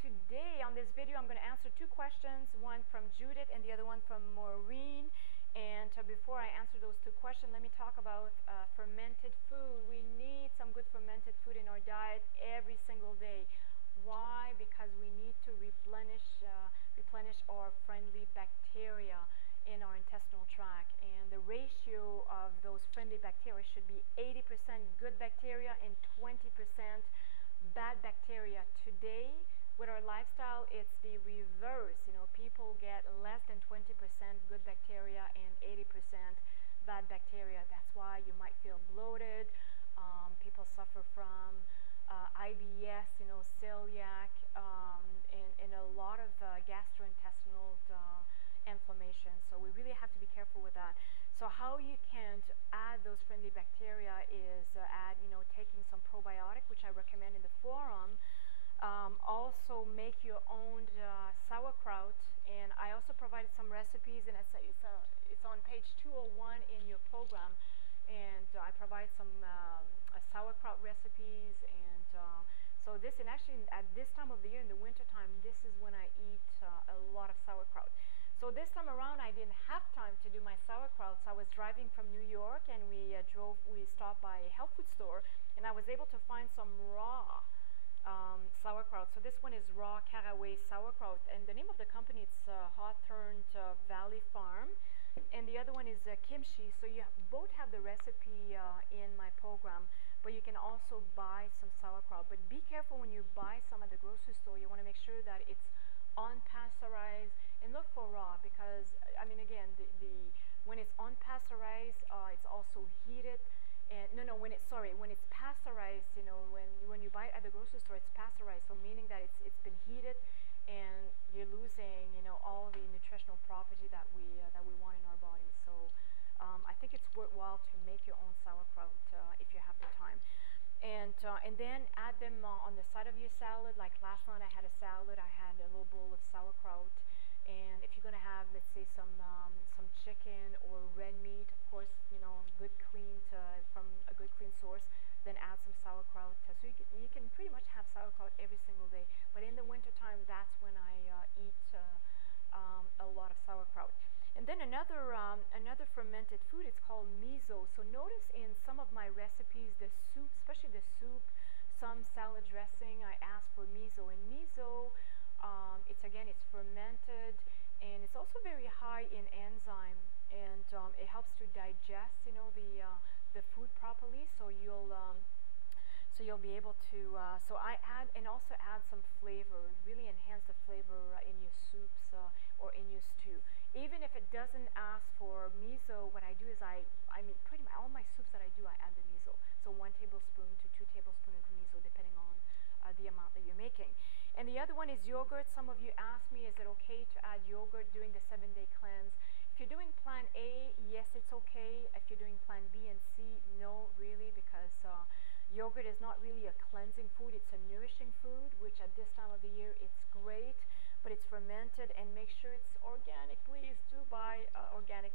today on this video I'm going to answer two questions, one from Judith and the other one from Maureen. And before I answer those two questions, let me talk about fermented food. We need some good fermented food in our diet every single day. Why? Because we need to replenish our friendly bacteria in our intestinal tract, and the ratio of those friendly bacteria should be 80% good bacteria and 20% bad bacteria. Today, with our lifestyle, it's the reverse. People get less than 20% good bacteria and 80% bad bacteria. That's why you might feel bloated. People suffer from IBS, celiac, and a lot of gastrointestinal inflammation. So we really have to be careful with that. So how you can add those friendly bacteria is taking some probiotic, which I recommend in the forum. Also make your own sauerkraut, and I also provided some recipes, and it's on page 201 in your program, and I provide some sauerkraut recipes, and so this, and actually at this time of the year in the winter time, this is when I eat a lot of sauerkraut. So this time around I didn't have time to do my sauerkraut, so I was driving from New York, and we stopped by a health food store, and I was able to find some raw sauerkraut. So this one is raw caraway sauerkraut, and the name of the company it's Hawthorne Valley Farm, and the other one is kimchi. So you both have the recipe in my program, but you can also buy some sauerkraut. But be careful when you buy some at the grocery store. You want to make sure that it's unpasteurized, and look for raw, because again, when it's unpasteurized, it's also heated. And when it's pasteurized, when you buy it at the grocery store, it's pasteurized, so meaning that it's been heated, and you're losing all the nutritional property that we want in our bodies. So I think it's worthwhile to make your own sauerkraut if you have the time. And then add them on the side of your salad. Like last night I had a salad, I had a little bowl of sauerkraut. And if you're going to have, let's say, some chicken or red meat, of course, good clean from a good clean source, then add some sauerkraut. So you can pretty much have sauerkraut every single day. But in the winter time, that's when I eat a lot of sauerkraut. And then another fermented food, it's called miso. So notice in some of my recipes, the soup, especially the soup, some salad dressing, I ask for miso. And miso, it's fermented, and it's also very high in enzyme, and it helps to digest the food properly. So you'll be able to so I add, and also add some flavor, really enhance the flavor in your soups or in your stew. Even if it doesn't ask for miso, what I do is pretty much all my soups that I do, I add the miso. So 1 tablespoon to 2 tablespoons of miso, depending on the amount that you're making. And the other one is yogurt. Some of you asked me, is it okay to add yogurt during the 7-day cleanse? If you're doing plan A, yes, it's okay. If you're doing plan B and C, no, really, because yogurt is not really a cleansing food. It's a nourishing food, which at this time of the year, it's great, but it's fermented, and make sure it's organic. Please do buy organic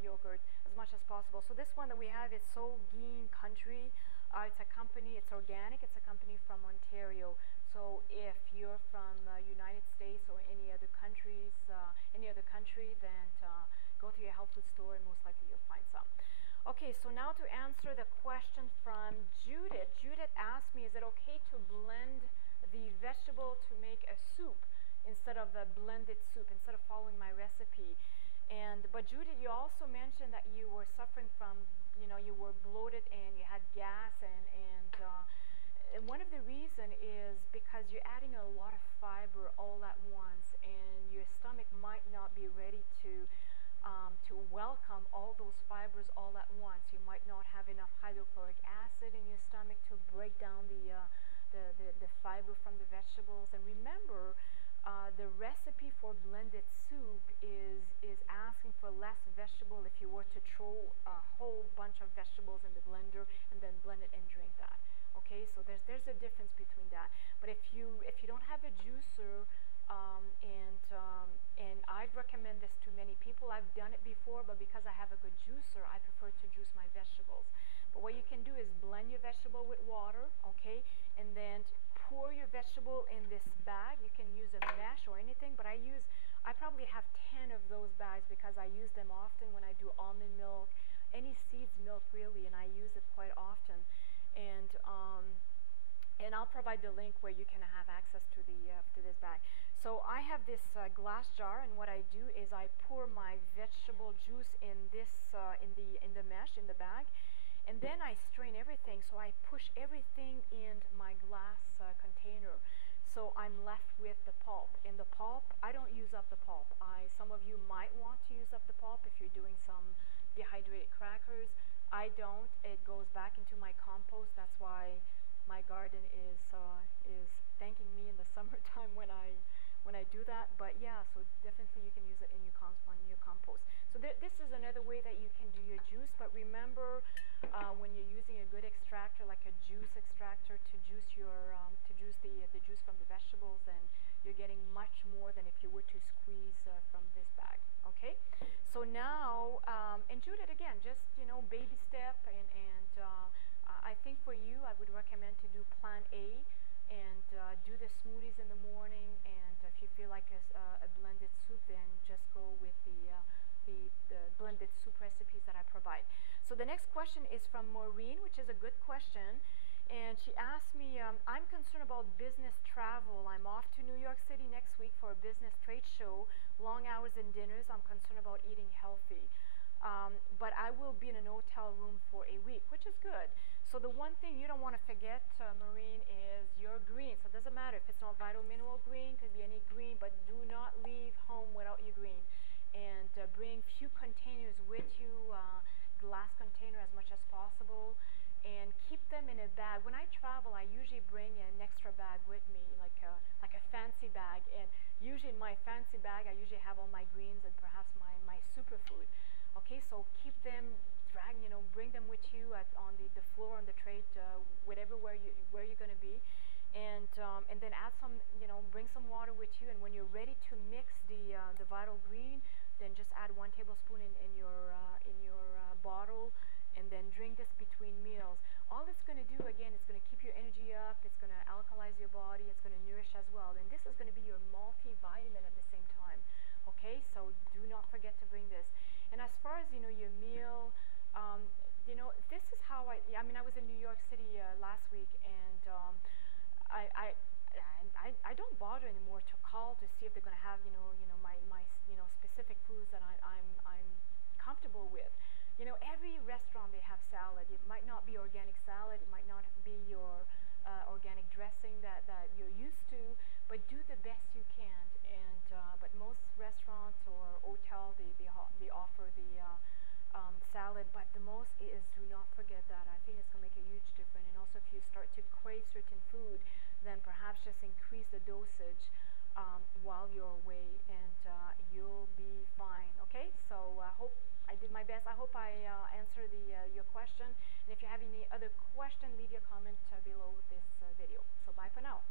yogurt as much as possible. So this one that we have is So Geen Country. It's a company, it's organic, it's a company from Ontario. So if you're from United States or any other country, then go to your health food store, and most likely you'll find some. Okay, so now to answer the question from Judith. Judith asked me, is it okay to blend the vegetable to make a soup instead of a blended soup, instead of following my recipe? But Judith, you also mentioned that you were suffering from, you were bloated and you had gas, and one of the reasons is because you're adding a lot of fiber all at once, and your stomach might not be ready to welcome all those fibers all at once. You might not have enough hydrochloric acid in your stomach to break down the fiber from the vegetables. And remember, the recipe for blended soup is asking for less vegetable if you were to throw a whole bunch of vegetables in the blender and then blend it and drink that. Okay, so there's a difference between that. But if you don't have a juicer, and I'd recommend this to many people. I've done it before, but because I have a good juicer, I prefer to juice my vegetables. But what you can do is blend your vegetable with water, okay, and then pour pour your vegetable in this bag. You can use a mesh or anything, but I probably have 10 of those bags because I use them often when I do almond milk, any seeds milk really, and I use it quite often. And and I'll provide the link where you can have access to this bag. So I have this glass jar, and what I do is I pour my vegetable juice in this in the mesh in the bag, and then I strain everything. So I push everything in my glass container. So I'm left with the pulp. In the pulp, I don't use up the pulp. Some of you might want to use up the pulp if you're doing some dehydrated crackers. I don't. It goes back into my compost. That's why my garden is thanking me in the summertime when I do that. But yeah, so definitely you can use it in your compost. So this is another way that you can do your juice. But remember, when you're using a good extractor like a juice extractor to juice the juice from the vegetables, then you're getting much more than if you were to squeeze from this bag. Okay. So now, and Judith, again, just baby step, and I think for you, I would recommend to do Plan A and do the smoothies in the morning. And if you feel like a blended soup, then just go with the blended soup recipes that I provide. So the next question is from Maureen, which is a good question. And she asked me, I'm concerned about business travel. I'm off to New York City next week for a business trade show, long hours and dinners. I'm concerned about eating healthy. But I will be in an hotel room for a week, which is good. So the one thing you don't want to forget, Maureen, is your greens. So it doesn't matter if it's not vital mineral green, could be any green, but do not leave home without your green. And bring few containers with you, glass container as much as possible, and keep them in a bag. When I travel, I usually bring an extra bag with me, like a fancy bag. And usually in my fancy bag, I usually have all my greens and perhaps my superfood. Okay, so keep them, bring them with you on the floor, on the trade, whatever where you're going to be, and then add some, bring some water with you. And when you're ready to mix the vital green, then just add 1 tablespoon in your bottle, and then drink this between meals. All it's going to do, again, it's going to keep your energy up, it's going to alkalize your body, it's going to nourish as well. And this is going to be your multivitamin at the same time. Okay, so do not forget to bring this. And as far as, your meal, this is how I was in New York City last week, and I don't bother anymore to call to see if they're going to have, my specific foods that I'm comfortable with. Every restaurant they have salad. It might not be organic salad. It might not be your organic dressing that you're used to, but do the best you can. And but most restaurants or hotels they offer the salad. But the most is, do not forget that. I think it's going to make a huge difference. And also, if you start to crave certain food, then perhaps just increase the dosage while you're away, and you'll be fine. Okay, so hope I did my best. I hope I answered your question. And if you have any other question, leave your comment below this video. So bye for now.